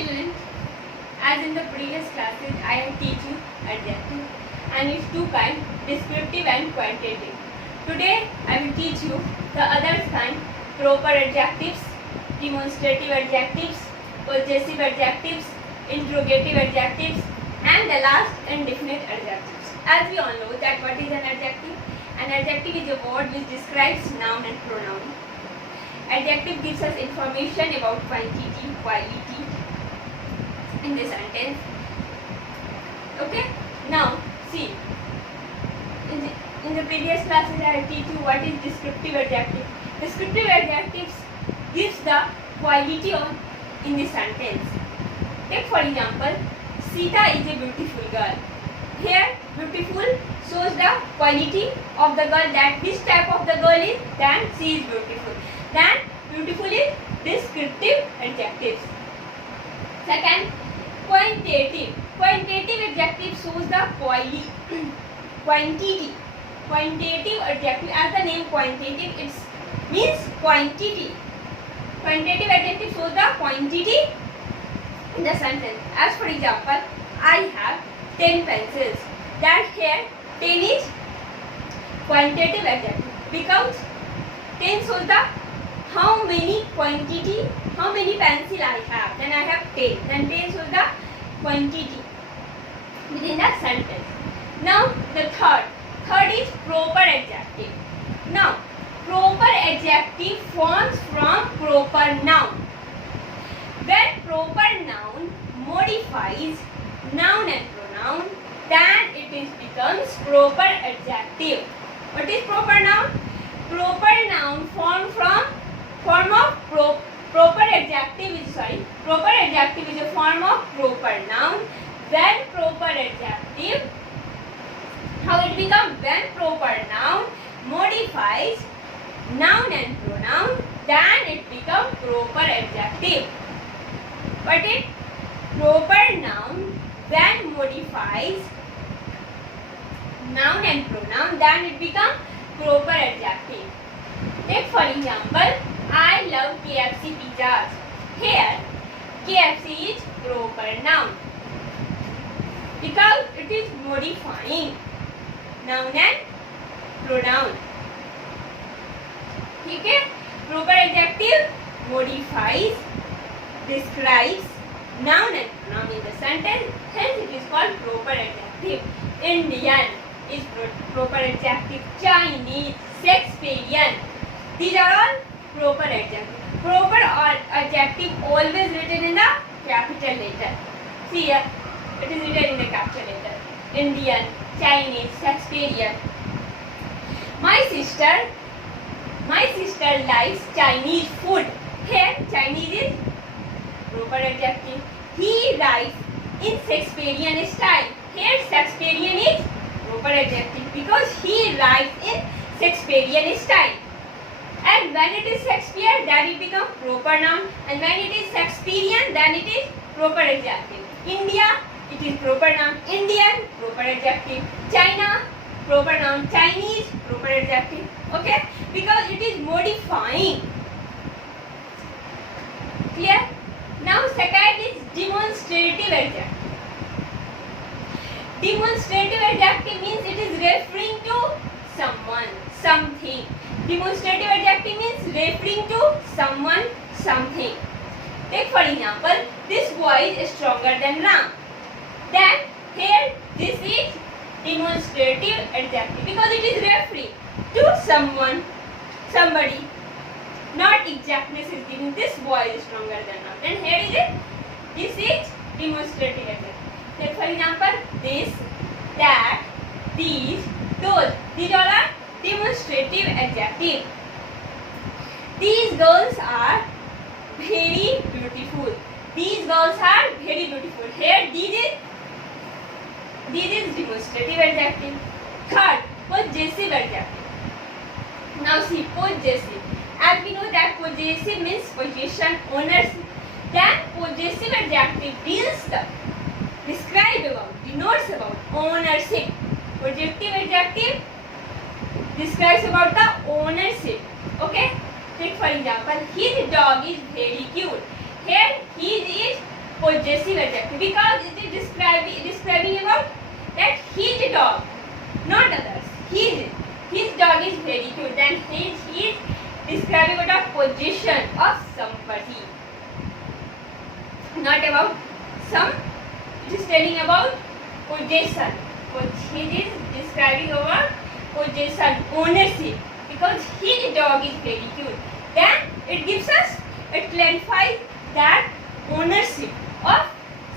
children, as in the previous classes, I have teach you adjective and its two kinds, descriptive and quantitative. Today I will teach you the other kind, proper adjectives, demonstrative adjectives, possessive adjectives, interrogative adjectives, and the last indefinite adjectives. As we all know that what is an adjective? An adjective is a word which describes noun and pronoun. Adjective gives us information about quantity, quality in the sentence. Okay? Now, see, in the previous classes I teach you what is descriptive adjective. Descriptive adjectives gives the quality in the sentence. Take for example, Sita is a beautiful girl. Here, beautiful shows the quality of the girl, that which type of the girl is, then she is beautiful. Then beautiful is descriptive adjectives. Second, quantitative. Quantitative adjective shows the quantity. Quantitative adjective, as the name quantitative, it means quantity. Quantitative adjective shows the quantity in the sentence. As for example, I have 10 pencils. That here 10 is quantitative adjective because 10 shows the how many quantity, how many pencil I have. Then I have 10. Then 10 shows the quantity within the sentence. Now the third is proper adjective. Now proper adjective forms from proper noun. When proper noun modifies noun and pronoun, then it becomes proper adjective. What is proper noun? Proper noun form of proper adjective is proper adjective is a form of proper noun. When proper adjective, how it becomes? When proper noun modifies noun and pronoun, then it becomes proper adjective. But it proper noun when modifies noun and pronoun, then it becomes proper adjective. Take for example, I love KFC pizzas. Here, KFC is proper noun because it is modifying noun and pronoun. Okay? Proper adjective modifies, describes noun and pronoun in the sentence, hence it is called proper adjective. Indian is proper adjective. Chinese, Shakespearean, these are all proper adjective. Proper adjective always written in the capital letter. See here, it is written in the capital letter. Indian, Chinese, Shakespearean. My sister likes Chinese food. Here, Chinese is proper adjective. He writes in Shakespearean style. Here, Shakespearean is proper adjective because he writes in Shakespearean style. And when it is Shakespeare, then it becomes proper noun. And when it is Shakespearean, then it is proper adjective. India, it is proper noun. Indian, proper adjective. China, proper noun. Chinese, proper adjective. Okay? Because it is modifying. Clear? Now second is demonstrative adjective. Demonstrative adjective means it is referring to someone, something. Demonstrative adjective means referring to someone, something. Take for example, this boy is stronger than Ram. Then here this is demonstrative adjective because it is referring to someone, somebody. Not exactness is giving this boy is stronger than Ram. Then here is it. This is demonstrative adjective. Take for example, this, that, these, those. These all are demonstrative adjective. These girls are very beautiful. These girls are very beautiful. Here, this is demonstrative adjective. Third, possessive adjective. Now see, possessive. As we know that possessive means possession, ownership. Then possessive adjective denotes about ownership. Possessive adjective describes about the ownership. Okay? Take for example, his dog is very cute. Here, his is possessive adjective because it is describing about that his dog, not others. His dog is very cute, and he is describing about a possession of somebody, not about some. It is telling about possession. He is describing about possession, ownership, because his dog is very cute. Then it gives us, it clarifies that ownership of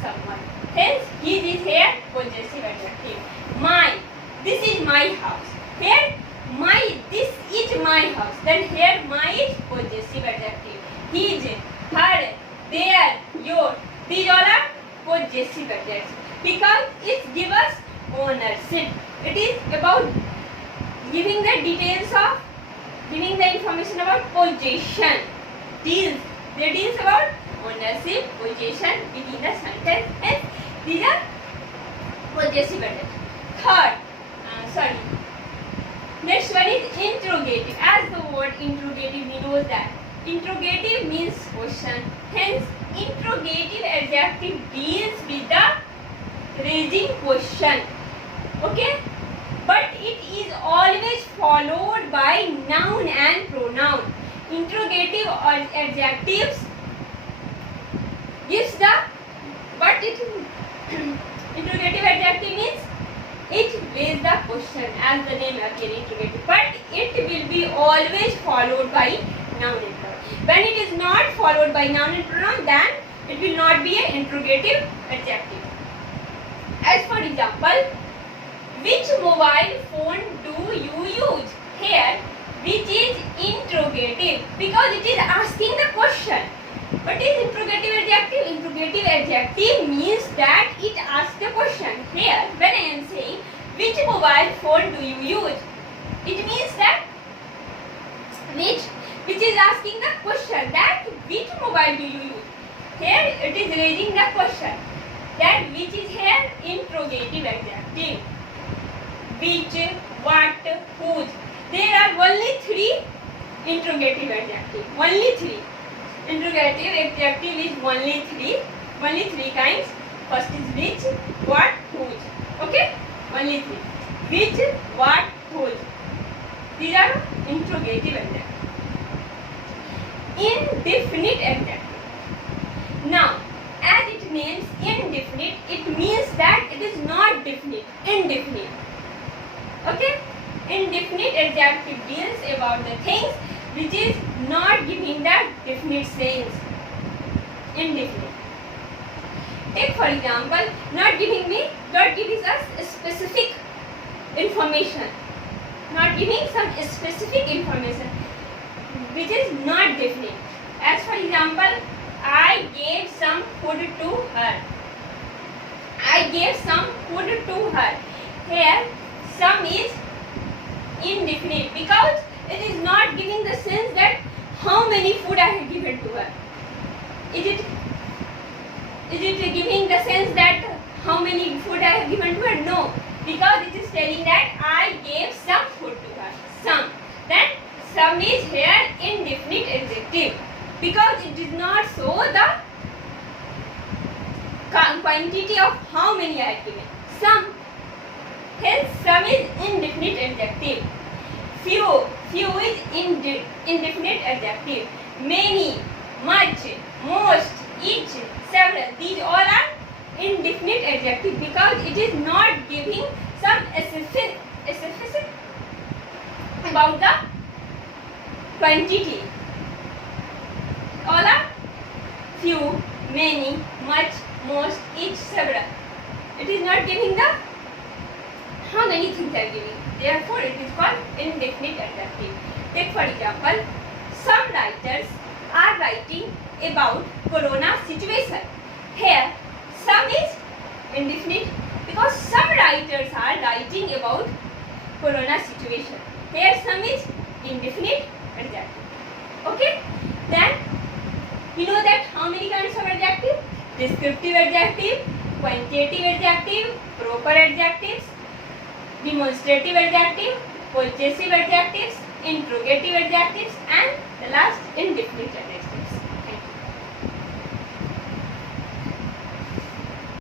someone. Hence, his is here possessive adjective. My, this is my house. Here, my, this is my house. Then here, my is possessive adjective. His, her, their, your. These all are possessive adjectives because it gives us ownership. It is about giving the details of, giving the information about possession. Deals about ownership, possession within the sentence, and these are possessive adjectives. Next one is interrogative. As the word interrogative knows that interrogative means question. Hence, interrogative adjective deals with the raising question. Okay? But it is always followed by noun and pronoun. Interrogative adjectives gives the what it interrogative adjective means it raises the question as the name appears interrogative, but it will be always followed by noun and pronoun. When it is not followed by noun and pronoun, then it will not be an interrogative adjective. As for example, which mobile phone do you use? Here, which is interrogative because it is asking the question. What is interrogative adjective? Interrogative adjective means that it asks the question. Here, when I am saying which mobile phone do you use, it means that which is asking the question that which mobile do you use. Here it is raising the question that which is here interrogative adjective. Which, what, whose. There are only three interrogative adjectives. Only three. Interrogative adjective is only three kinds. First is which, what, whose. Okay? Only three. Which, what, whose. These are interrogative adjectives. Indefinite adjective. Now, as it names indefinite, it means that it is not definite. Indefinite. Okay? Indefinite adjective deals about the things which is not giving that definite sense. Indefinite. Take for example, not giving us specific information. Not giving some specific information which is not definite. As for example, I gave some food to her. I gave some food to her. Here, some is indefinite because it is not giving the sense that how many food I have given to her. Is it giving the sense that how many food I have given to her? No, because it is telling that I gave some food to her. Some. Then some is here indefinite adjective because it does not show the quantity of how many I have given. Some. Hence, some is indefinite adjective. Few is indefinite adjective. Many, much, most, each, several. These all are indefinite adjective because it is not giving some specific about the quantity. All are few, many, much, most, each, several. It is not giving the how many things are giving. Therefore, it is called indefinite adjective. Take for example, some writers are writing about corona situation. Here, some is indefinite because some writers are writing about corona situation. Here, some is indefinite adjective. Okay? Then, you know that how many kinds of adjective? Descriptive adjective, quantitative adjective, proper adjectives, demonstrative adjective, possessive adjectives, interrogative adjectives, and the last indefinite adjectives.